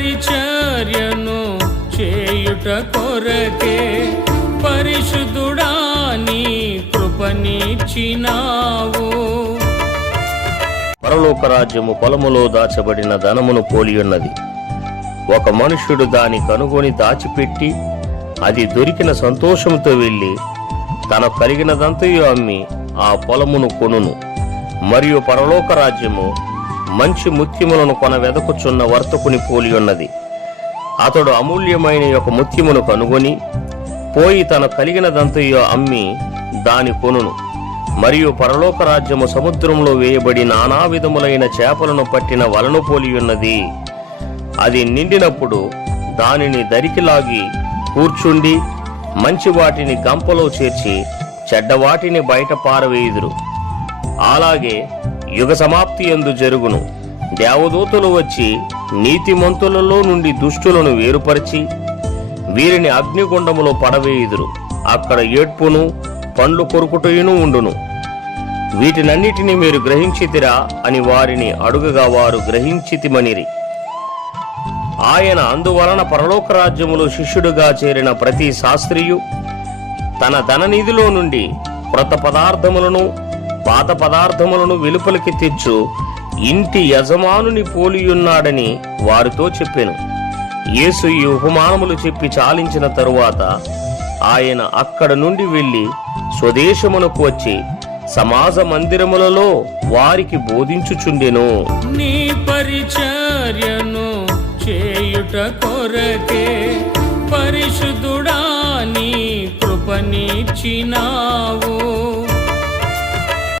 పరిచర్యను చేయుట కొరకే పరిశుద్ధుడా నీ కృపనిచ్చినావు. పరలోక రాజ్యము పొలములో దాచబడిన ధనమును పోలియున్నది. ఒక మనుష్యుడు దాని కనుగొని దాచిపెట్టి అది దొరికిన సంతోషంతో వెళ్ళి తన కలిగినదంతయు అమ్మి ఆ పొలమును కొనును. మరియు పరలోక రాజ్యము మంచి ముత్యములను కొన వెదకుచున్న వర్తకుని పోలియున్నది. అతడు అమూల్యమైన ఒక ముత్యమును కనుగొని పోయి తన కలిగినదంతయు అమ్మి దాని కొనును. మరియు పరలోక రాజ్యము సముద్రంలో వేయబడి నానా విధములైన చేపలను పట్టిన వలను పోలియున్నది. అది నిండినప్పుడు దానిని దరికిలాగి కూర్చుండి మంచి వాటిని గంపలో చేర్చి చెడ్డవాటిని బయట పారవేయుదురు. అలాగే యుగ సమాప్తి యందు జరుగును. దేవదూతలు వచ్చి నీతిమంతులలో నుండి దుష్టులను వేరుపరిచి వీరిని అగ్నిగుండములో పడవేయుదురు. అక్కడ ఏడ్పును పండ్లు కొరుకుటయును ఉండును. వీటినన్నిటినీ మీరు గ్రహించితిరా అని వారిని అడుగగా వారు గ్రహించితిమనిరి. ఆయన అందువలన పరలోక రాజ్యములో శిష్యుడుగా చేరిన ప్రతి శాస్త్రియు తన ధననిధిలో నుండి క్రొత్త పదార్థములను పాత పదార్థములను వెలుపలికి తెచ్చు ఇంటి యజమానుని పోలియున్నాడని వారితో చెప్పెను. యేసు ఈ ఉపమానములు చెప్పి చాలించిన తరువాత ఆయన అక్కడ నుండి వెళ్లి స్వదేశమునకు వచ్చి సమాజ మందిరములలో వారికి బోధించుచుండెను. నీ పరిచర్యను చేయుట కొరకే పరిశుద్ధుడా నీ కృపనిచ్చినావు.